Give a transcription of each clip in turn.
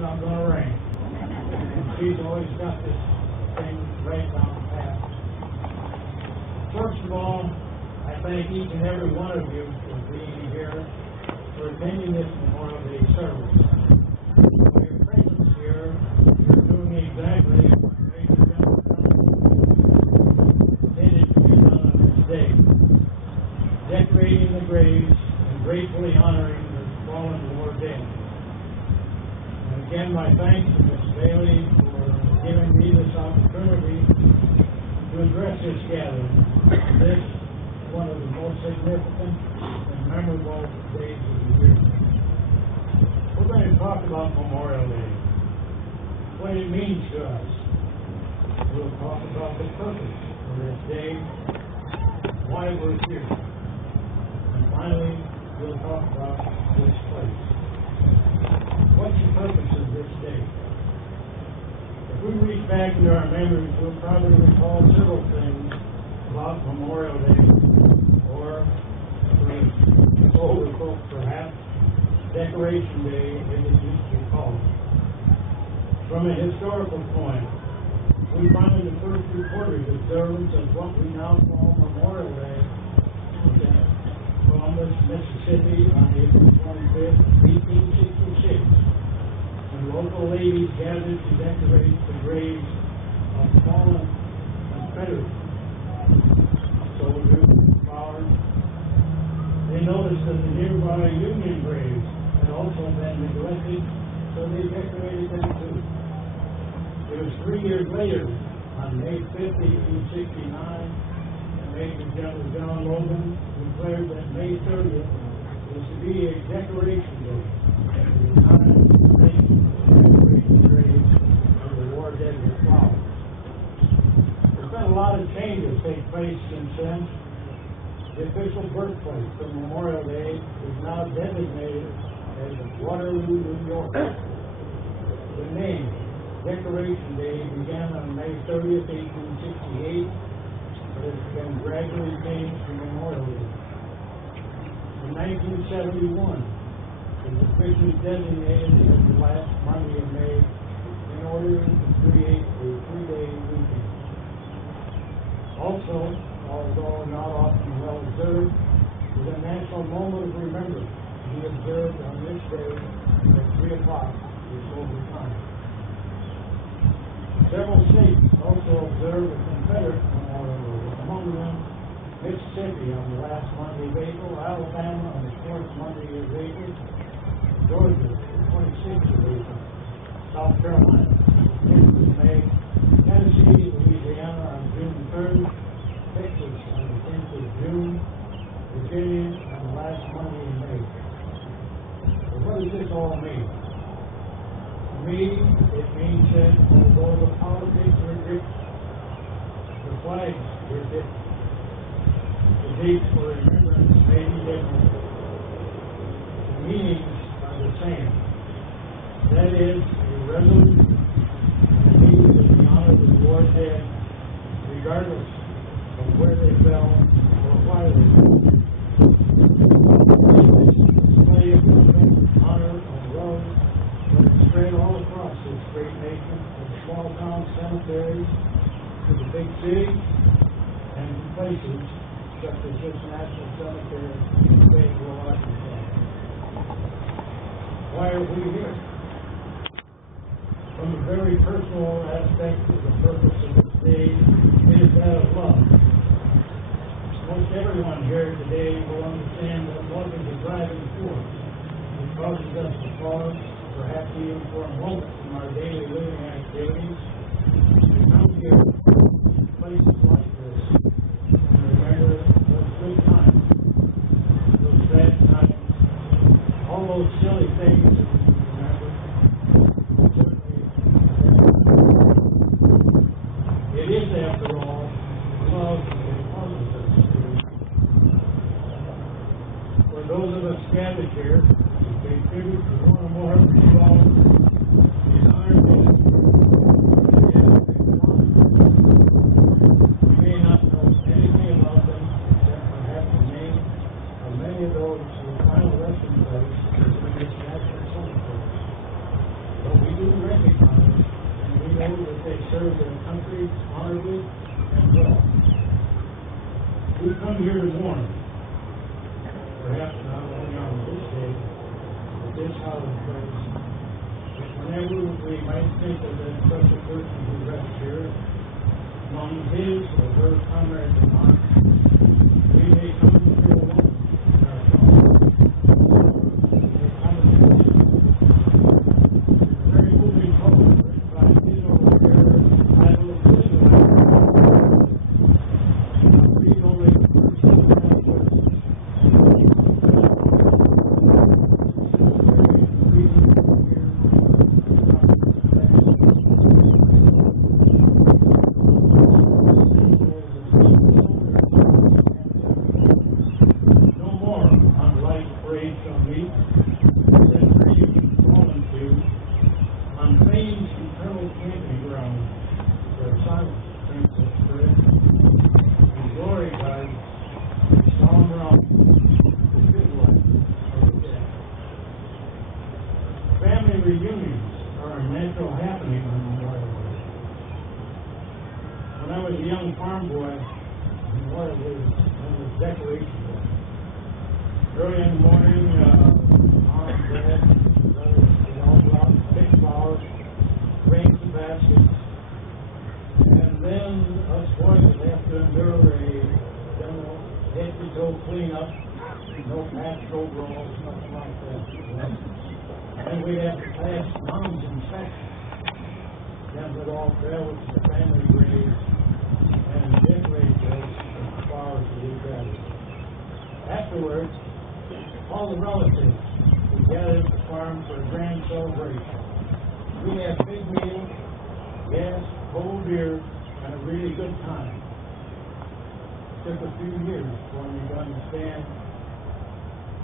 not going to rain. And she's always got this thing right down the path. First of all, I thank each and every one of you for being here, for attending this Memorial Day service. By your presence here, you're doing exactly what Major General intended to be done on this day, decorating the graves and gratefully honoring the fallen war dead. And again, my thanks to Ms. Bailey for giving me this opportunity to address this gathering. This is one of the most significant and memorable days of the year. We're going to talk about Memorial Day, what it means to us. We'll talk about the purpose of this day, why we're here. And finally, we'll talk about this place. What's the purpose of this day? If we reach back into our memories, we'll probably recall several things about Memorial Day, or for older folks perhaps, Decoration Day, as it used to be called. From a historical point, we find the first recorded observance of what we now call Memorial Day was in Columbus, Mississippi on April 25th, 1866, when local ladies gathered to decorate the graves of fallen Confederates, soldiers, flowers. They noticed that the nearby Union graves had also been neglected, so they decorated them too. It was 3 years later, on May 5th, 1869, that Major General John Logan declared that May 30th was to be a decoration day, and the time to decorate the graves of the war dead with flowers. There's been a lot of changes take place since then. The official birthplace of Memorial Day is now designated as Waterloo, New York. The name, Decoration Day, began on May 30th, 1868, but has been gradually changed to Memorial Day. In 1971, it was officially designated as the last Monday of May in order to create a 3-day weekend. Also, although not often well observed, is a national moment of remembrance to be observed on this day at 3 o'clock this local time. Several states also observe a Confederate Memorial Day, among them Mississippi on the last Monday of April, Alabama on the 4th Monday of April, Georgia the 26th of April, South Carolina the 10th of May, Tennessee, Louisiana on June 3rd, Texas on the 10th of June, Virginia on the last Monday in May. So what does this all mean? To me, it means that although the politics are different, the flags are different, the dates for remembrance may be different, the meanings are the same. That is, a resolute need to honor the war dead, regardless of where they fell or why they fell. This display of respect, honor, and love that is spread all across this great nation, from small town cemeteries to the big cities and to places such as this National Cemetery in Fayetteville, Washington. Why are we here? From a very personal aspect of the purpose of this day, it is that of love. Most everyone here today will understand that love is a driving force. It causes us to pause, perhaps even for a moment from our daily living activities, to come here to places like this and remember those good times, those bad times, all those silly things that we can remember. It is, after all, love that causes us to. For those of us gathered here, to pay tribute to one or more of the fallen, is honored day. We may not know anything about them, except perhaps the name of many of those whose final resting place is in this national cemetery. But we serve their country honorably and well. We come here to mourn, perhaps not only on this day, but this holiday place. Whenever we might think of such a person who rests here, among his or her comrades in arms, we may come to feel alone in our thoughts. Very moving poem written by his own era, titled of His Life. I'll read only the first 10 verses. Reunions are a natural happening on Memorial Day. When I was a young farm boy, Memorial Day was decoration day. Early in the morning, mom and dad, brothers would all go out and pick flowers, bring some baskets, and then us boys would have to endure a head-to-toe cleanup, no patch overalls, nothing like that. And we'd have to pass mom's inspection. Then we'd all travel to the family graves and decorate those with flowers that we gathered. Afterwards, all the relatives would gather at the farm for a grand celebration. We had big meals, gas, cold beer, and a really good time. It took a few years for me to understand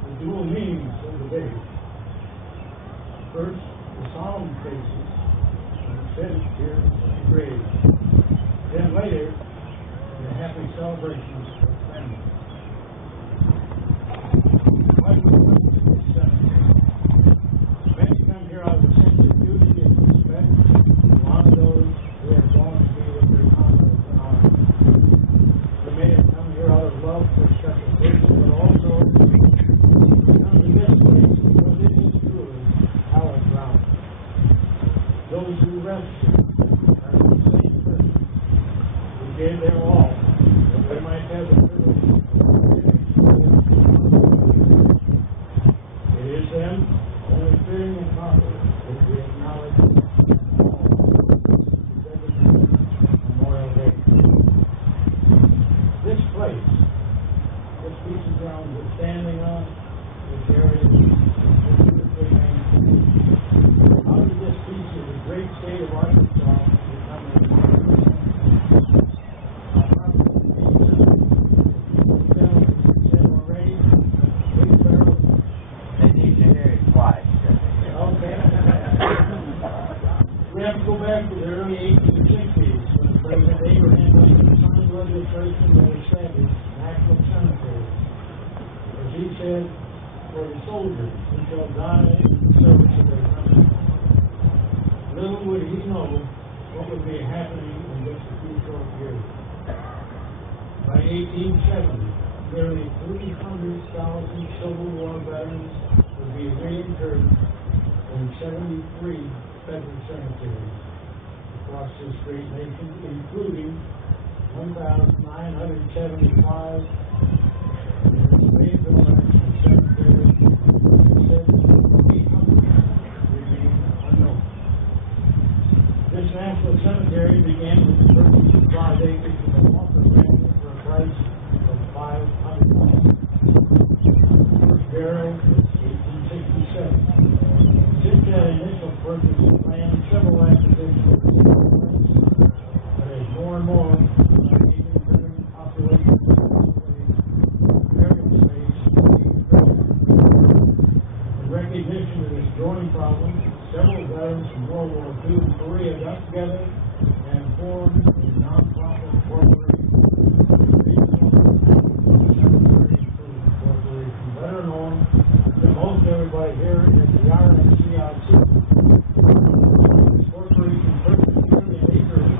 the dual meanings of the day. First, the solemn faces and the shed tears and graves. Then later, the happy celebrations of family. Why do we come to this cemetery? Many come here out of a sense of duty and respect to honor those who have gone to be with their comrades in arms. We may have come here out of love for such a person, but also we come to this place because it is truly our ground. Those who rest here are the same person who gave their all that they might have the privilege of it is then only fitting and proper that we acknowledge all who designate Memorial Day. This place, this piece of ground we're standing on, this area is beautifully maintained. Out of this piece of the great state of Arkansas become a said already, big barrel. They need to hear it twice. Okay. We have to go back to the early 1860s when President Abraham Lincoln signed legislation that established national cemeteries. As he said, for the soldiers who shall die in the service of their country. Little would he know what would be happening in just a few short years. By 1870, nearly 300,000 Civil War veterans would be reinterred in 73 federal cemeteries across this great nation, including 1,975 in the Fayetteville National Cemetery, and 800 remain unknown. This national cemetery began with the purchase of 5 acres of the Walker family for a price of $500. First burial was 1867. Since that initial purchase of land, several acquisitions were taking place. But as more and more population burial space being present. In recognition of this growing problem, several veterans from World War II and Korea got together and formed a non-profit corporation, Regional Cemetery Improvement Corporation, better known to most everybody here as the RNCIC. This corporation purchased nearly an acre of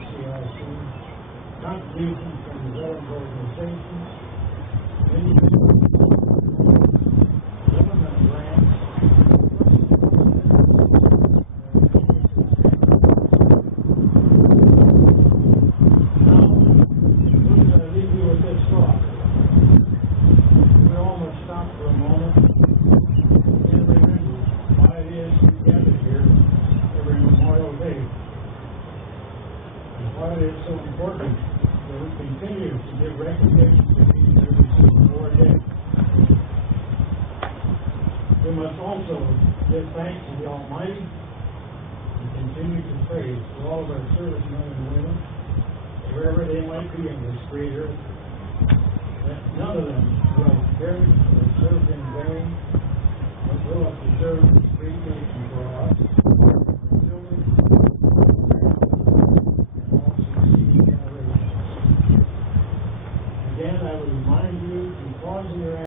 DCRC, contributions from the veterans organizations, individuals, government grants, now, we're going to leave you with this thought. We all must stop for a moment and remember why it is we gather here every Memorial Day, and why it is so important that we continue to give recognition to these every single war day. We must also give thanks to the Almighty and continue to pray for all of our servicemen and women, wherever they might be in this great earth, that none of them will have perished or served in vain,